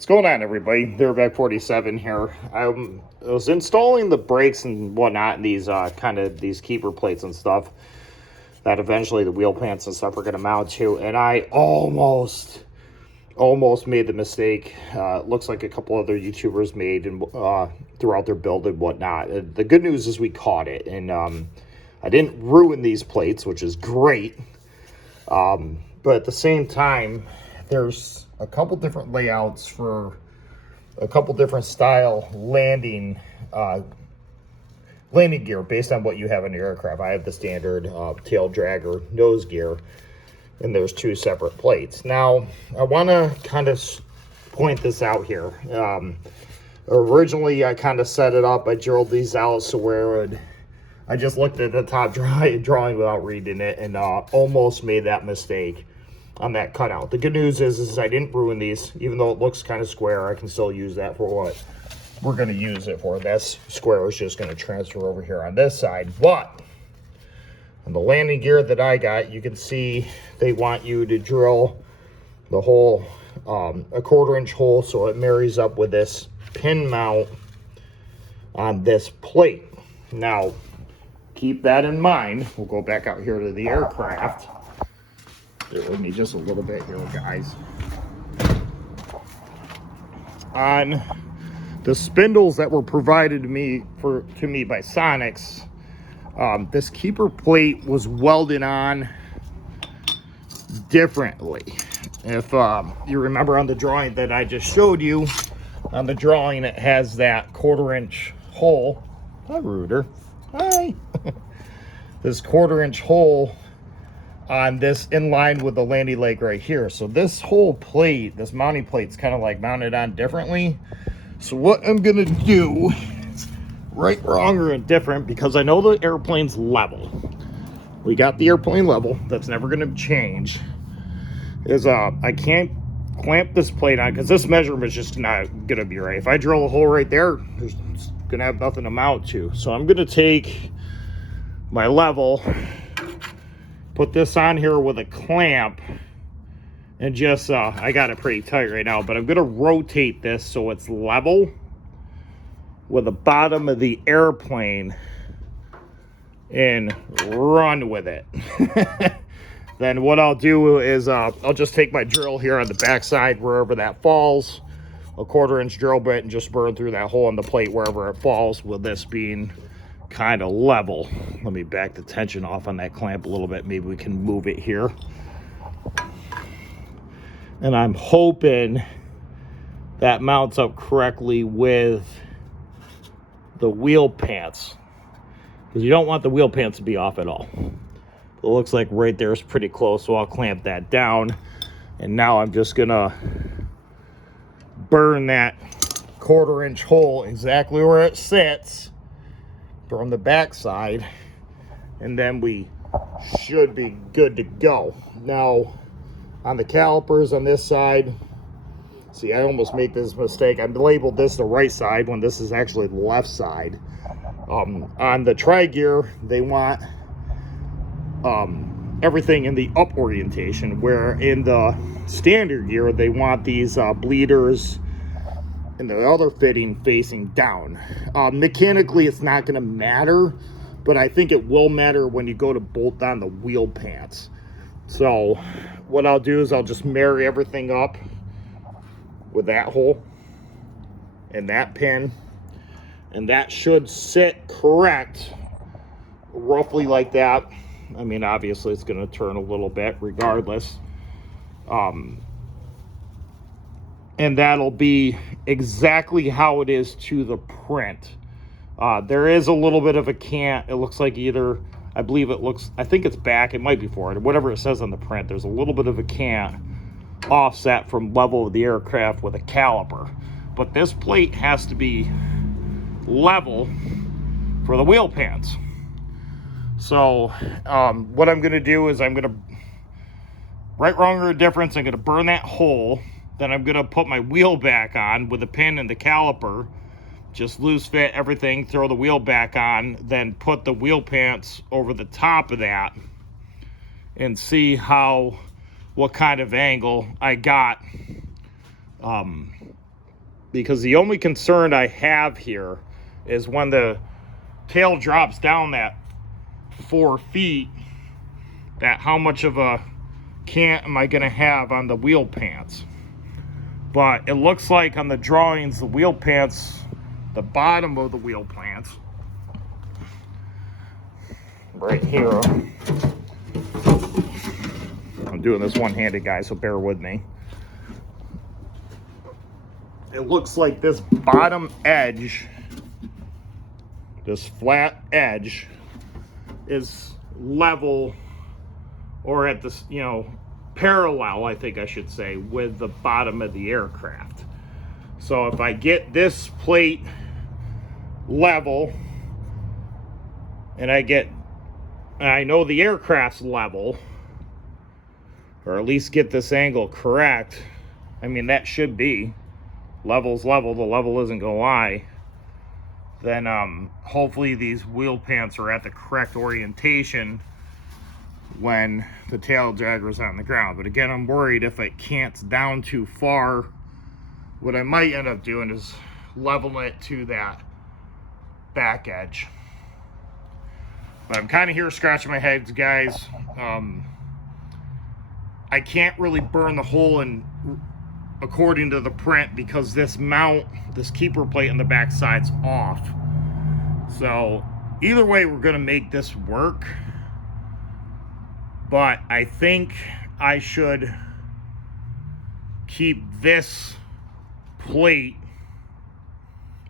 What's going on, everybody? Back 47 here. I was installing the brakes and whatnot in these these keeper plates and stuff that eventually the wheel pants and stuff are going to mount to, and I almost made the mistake. Looks like a couple other YouTubers made and throughout their build and whatnot. The good news is we caught it, and I didn't ruin these plates, which is great. But at the same time, there's a couple different layouts for a couple different style landing gear based on what you have in your aircraft. I have the standard tail dragger nose gear, and there's two separate plates. Now, I want to kind of point this out here. Originally, I kind of set it up. I drilled these out so where I just looked at the top drawing without reading it, and almost made that mistake on that cutout. The good news is I didn't ruin these. Even though it looks kind of square, I can still use that for what we're going to use it for. That square is just going to transfer over here on this side. But on the landing gear that I got, you can see they want you to drill the hole, a 1/4-inch hole, so it marries up with this pin mount on this plate. Now, keep that in mind. We'll go back out here to the aircraft. Bear with me just a little bit here, guys. On the spindles that were provided to me by Sonex, this keeper plate was welded on differently. If you remember on the drawing that I just showed you, on the drawing it has that 1/4-inch hole. Hi, Rooter. Hi. This 1/4-inch hole on this in line with the landing leg right here. So this whole plate, this mounting plate, is kind of like mounted on differently. So what I'm gonna do, right, wrong, or indifferent, because I know the airplane's level. We got the airplane level. That's never gonna change. Is I can't clamp this plate on because this measurement's just not gonna be right. If I drill a hole right there, there's gonna have nothing to mount to. So I'm gonna take my level, put this on here with a clamp, and just I got it pretty tight right now, but I'm gonna rotate this so it's level with the bottom of the airplane and run with it. Then what I'll do is I'll just take my drill here on the back side wherever that falls, a 1/4-inch drill bit, and just burn through that hole in the plate wherever it falls, with this being kind of level. Let me back the tension off on that clamp a little bit. Maybe we can move it here. And I'm hoping that mounts up correctly with the wheel pants, because you don't want the wheel pants to be off at all. It looks like right there is pretty close, so I'll clamp that down. And now I'm just gonna burn that 1/4-inch hole exactly where it sits from the back side, and then we should be good to go. Now, on the calipers on this side, see, I almost made this mistake. I labeled this the right side when this is actually the left side. On the tri-gear, they want everything in the up orientation, where in the standard gear, they want these bleeders and the other fitting facing down. Mechanically, it's not going to matter, but I think it will matter when you go to bolt on the wheel pants. So what I'll do is I'll just marry everything up with that hole and that pin, and that should sit correct, roughly like that. I mean, obviously it's going to turn a little bit regardless. And that'll be exactly how it is to the print. There is a little bit of a cant. It looks like either, I think it's back, it might be forward, whatever it says on the print. There's a little bit of a cant offset from level of the aircraft with a caliper. But this plate has to be level for the wheel pants. So what I'm gonna do is I'm gonna, right, wrong, or indifference, I'm gonna burn that hole. Then I'm gonna put my wheel back on with the pin and the caliper, just loose fit everything, throw the wheel back on, then put the wheel pants over the top of that and see what kind of angle I got because the only concern I have here is when the tail drops down that 4 feet, that how much of a cant am I going to have on the wheel pants. But it looks like on the drawings, the wheel pants, the bottom of the wheel pants, right here, I'm doing this one-handed, guys, so bear with me. It looks like this bottom edge, this flat edge, is level, or at this, you know, parallel, I think I should say, with the bottom of the aircraft. So if I get this plate level, and I know the aircraft's level, or at least get this angle correct, I mean, that should be level's level, the level isn't gonna lie, then hopefully these wheel pants are at the correct orientation when the tail dragger's on the ground. But again, I'm worried if it cants down too far, what I might end up doing is leveling it to that back edge. But I'm kind of here scratching my head, guys. I can't really burn the hole in according to the print because this mount, this keeper plate on the back side's off. So either way, we're gonna make this work. But I think I should keep this plate,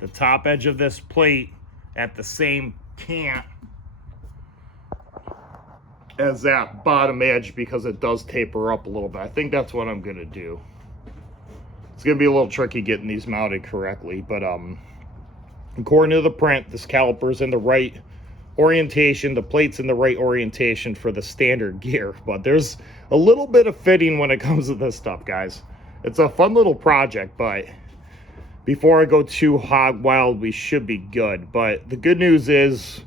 the top edge of this plate, at the same cant as that bottom edge because it does taper up a little bit. I think that's what I'm gonna do. It's gonna be a little tricky getting these mounted correctly, but according to the print, this caliper's in the right orientation, the plate's in the right orientation for the standard gear. But there's a little bit of fitting when it comes to this stuff, guys. It's a fun little project, but before I go too hog wild, we should be good. But the good news is,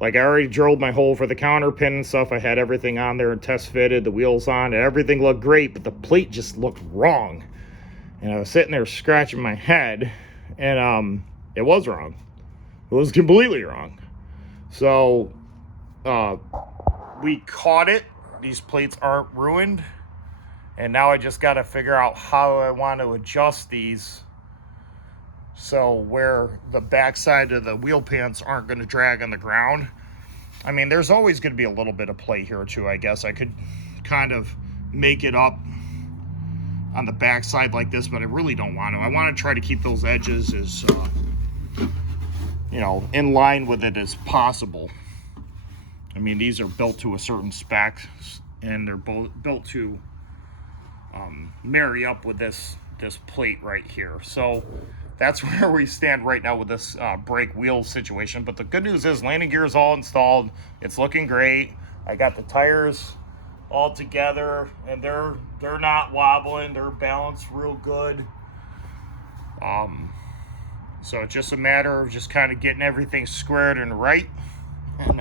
like, I already drilled my hole for the counter pin and stuff. I had everything on there and test fitted, the wheels on, and everything looked great, but the plate just looked wrong. And I was sitting there scratching my head, and it was wrong. It was completely wrong. So we caught it. These plates aren't ruined. And now I just got to figure out how I want to adjust these so where the backside of the wheel pants aren't going to drag on the ground. I mean, there's always going to be a little bit of play here too, I guess. I could kind of make it up on the backside like this, but I really don't want to. I want to try to keep those edges as, you know, in line with it as possible. I mean, these are built to a certain spec, and they're both built to marry up with this plate right here. So that's where we stand right now with this brake wheel situation. But the good news is landing gear is all installed. It's looking great. I got the tires all together, and they're not wobbling. They're balanced real good. So it's just a matter of just kind of getting everything squared and right. And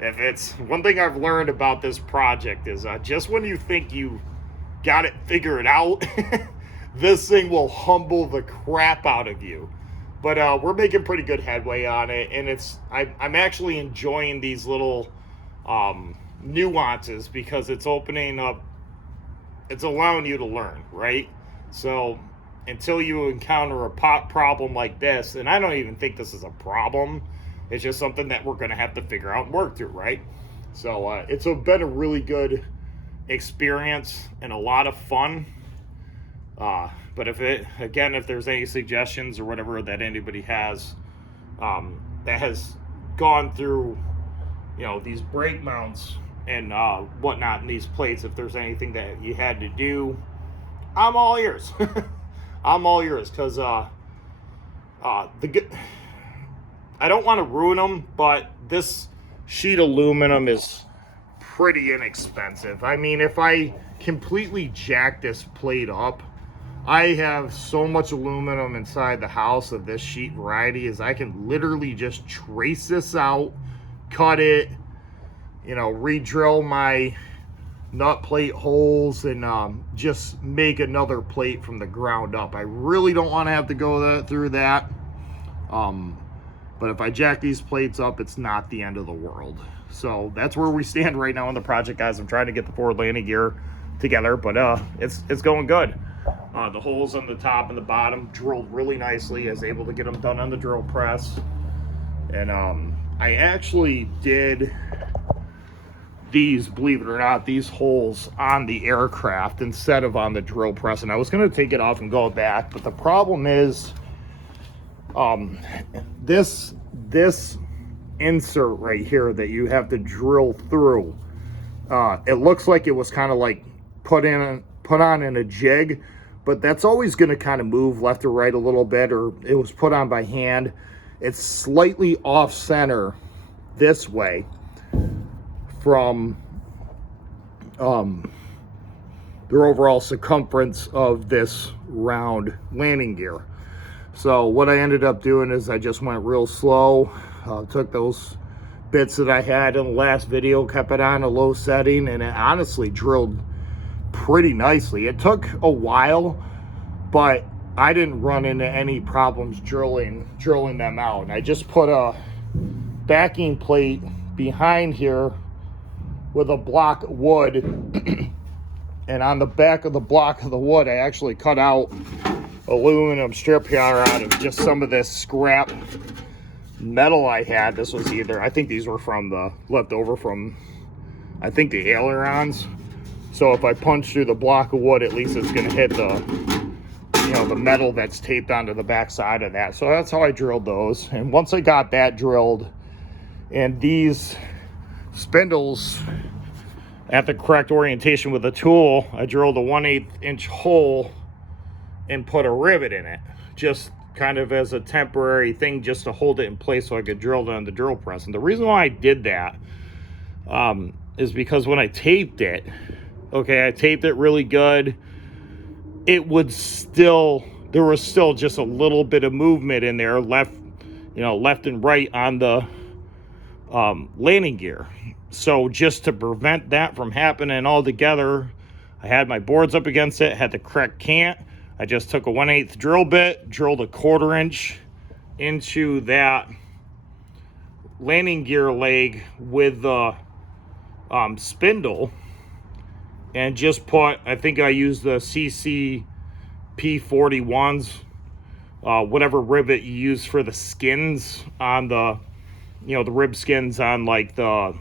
if it's one thing I've learned about this project is just when you think you got it figured out, this thing will humble the crap out of you. But we're making pretty good headway on it, and I'm actually enjoying these little nuances because it's opening up, it's allowing you to learn, right? So until you encounter a problem like this, and I don't even think this is a problem, it's just something that we're going to have to figure out and work through, right? So it's been a really good experience and a lot of fun. But if there's any suggestions or whatever that anybody has that has gone through, you know, these brake mounts and whatnot in these plates, if there's anything that you had to do, I'm all ears. I'm all ears, because I don't want to ruin them, but this sheet aluminum is pretty inexpensive. I mean, if I completely jack this plate up, I have so much aluminum inside the house of this sheet variety is I can literally just trace this out, cut it, you know, re-drill my nut plate holes and just make another plate from the ground up. I really don't want to have to go through that. But if I jack these plates up, it's not the end of the world. So that's where we stand right now in the project, guys. I'm trying to get the forward landing gear together, but it's going good. The holes on the top and the bottom drilled really nicely. I was able to get them done on the drill press. And I actually did these, believe it or not, these holes on the aircraft instead of on the drill press. And I was going to take it off and go back, but the problem is this insert right here that you have to drill through, it looks like it was kind of like put on in a jig, but that's always going to kind of move left or right a little bit, or it was put on by hand. It's slightly off center this way from the overall circumference of this round landing gear. So what I ended up doing is I just went real slow, took those bits that I had in the last video, kept it on a low setting, and it honestly drilled pretty nicely. It took a while, but I didn't run into any problems drilling them out. And I just put a backing plate behind here with a block of wood, and on the back of the block of the wood I actually cut out aluminum strip here out of just some of this scrap metal I had. This was either, I think these were from the leftover from, I think, the ailerons. So if I punch through the block of wood, at least it's going to hit the, you know, the metal that's taped onto the back side of that. So that's how I drilled those. And once I got that drilled and these spindles at the correct orientation with the tool, I drilled a 1/8 inch hole and put a rivet in it, just kind of as a temporary thing, just to hold it in place so I could drill it on the drill press. And the reason why I did that is because when I taped it, okay, I taped it really good, it would still, there was still just a little bit of movement in there, left and right on the landing gear. So just to prevent that from happening altogether, I had my boards up against it, had the correct cant. I just took a 1/8 drill bit, drilled a 1/4 inch into that landing gear leg with the spindle, and just put, I think I used the CC P41s, whatever rivet you use for the skins on the, you know, the rib skins on like the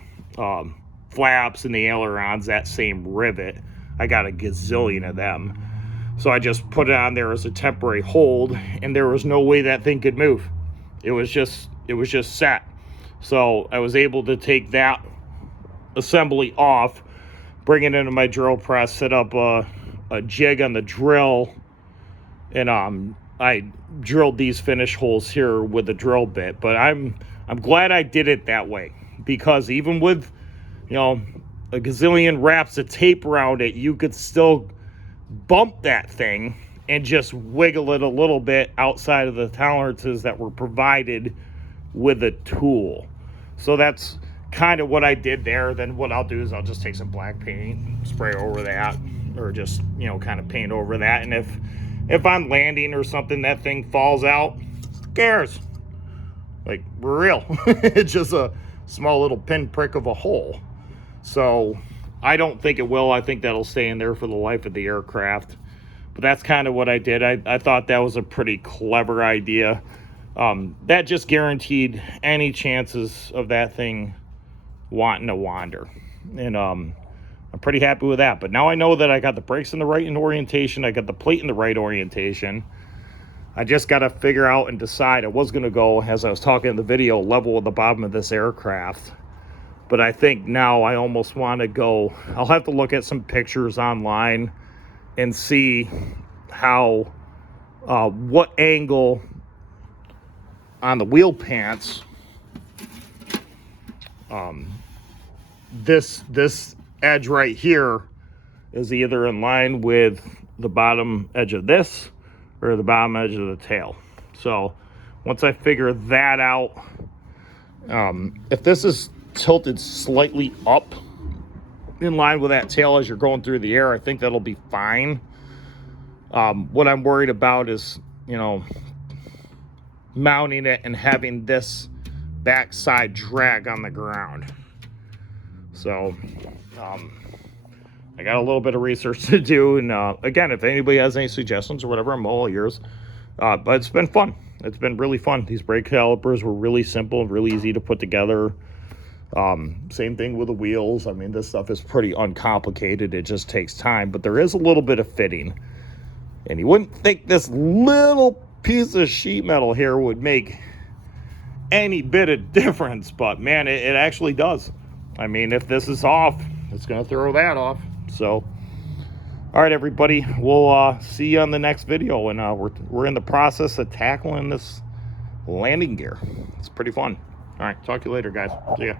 flaps and the ailerons, that same rivet. I got a gazillion of them. So I just put it on there as a temporary hold, and there was no way that thing could move. It was just set. So I was able to take that assembly off, bring it into my drill press, set up a jig on the drill, and I drilled these finish holes here with a drill bit. But I'm glad I did it that way, because even with, you know, a gazillion wraps of tape around it, you could still bump that thing and just wiggle it a little bit outside of the tolerances that were provided with the tool. So that's kind of what I did there. Then what I'll do is I'll just take some black paint, spray over that, or just, you know, kind of paint over that. And if I'm landing or something, that thing falls out, who cares? Like, we're real. It's just a small little pinprick of a hole. So I don't think it will. I think that'll stay in there for the life of the aircraft. But that's kind of what I did. I thought that was a pretty clever idea. That just guaranteed any chances of that thing wanting to wander. And I'm pretty happy with that. But now I know that I got the brakes in the right orientation. I got the plate in the right orientation. I just got to figure out and decide. I was going to go, as I was talking in the video, level with the bottom of this aircraft. But I think now I almost want to go, I'll have to look at some pictures online and see how, what angle on the wheel pants this edge right here is either in line with the bottom edge of this or the bottom edge of the tail. So once I figure that out, if this is tilted slightly up, in line with that tail as you're going through the air. I think that'll be fine. What I'm worried about is, you know, mounting it and having this backside drag on the ground. So I got a little bit of research to do, and again, if anybody has any suggestions or whatever, I'm all ears. But it's been fun. It's been really fun. These brake calipers were really simple and really easy to put together. Same thing with the wheels. I mean, this stuff is pretty uncomplicated. It just takes time, but there is a little bit of fitting. And you wouldn't think this little piece of sheet metal here would make any bit of difference, but man, it actually does. I mean, if this is off, it's going to throw that off. So, all right, everybody, we'll see you on the next video, and we're in the process of tackling this landing gear. It's pretty fun. All right, talk to you later, guys. See ya.